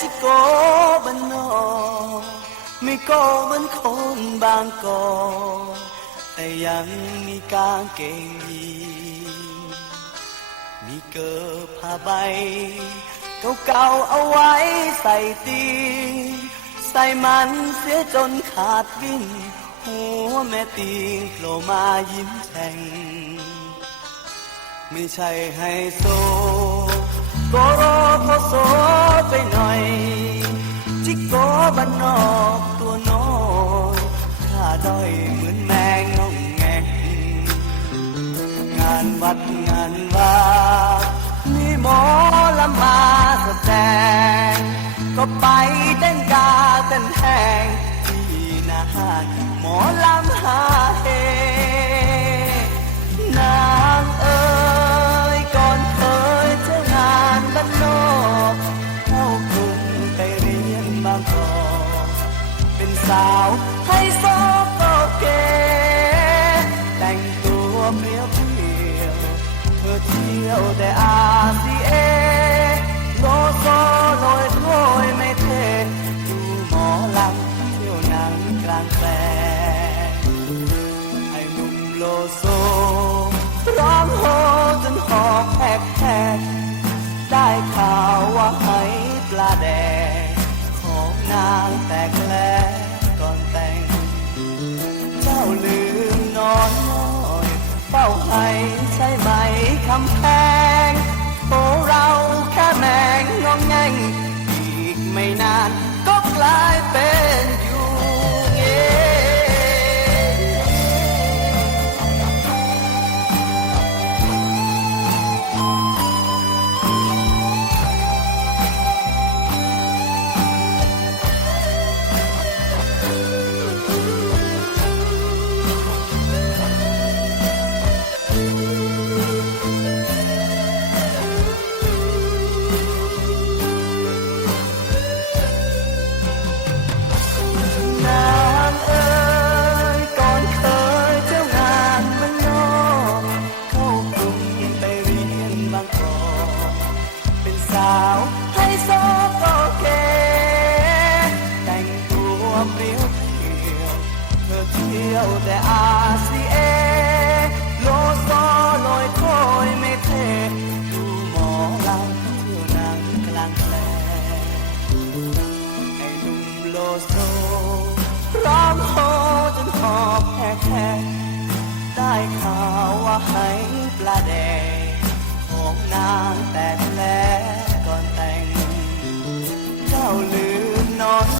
จิโกบันนอกไม่โกเหมือนคนบางกอกแต่ยังมีกางเกงยีนมีเกิบผ้าใบเก่าๆเอาไว้ใส่ตีใส่มันเสียจนขาดวิ่นหัวแม่ตีนโผล่มายิ้มแฉ่งไม่ใช่ไฮโซ กโรโพโซไปหน่อยจิโกบันนอกตัวน้อยข้าด้อยเหมือนแมงงองแงงงานวัดงานว่ามีหมอลำมาสแสดงก็ไปเต้นกาเต้นแหงที่นาหมอลำหาเฮ โลโซร้องโหจนหอบแหกแหกได้ข่าวว่าให้ปลาแดงของนางแตกแล้วก่อนแต่ง เจ้าลืมนอนน้อยเฝ้าให้ใช่ไหมคำแพงาวให้โซก็เกแต่งตัวเปรี้ยวเปรี้ยวเธอเที่ยวแต่อาซีเอโลโซลอยโถยไม่เทดูหมอลำเที่ยวนังกลางแปลงไอ้หนุ่มโลโซร้องโฮจนหอบแหกแหกได้ข่าวว่าให้ปลาแดงของนางแต่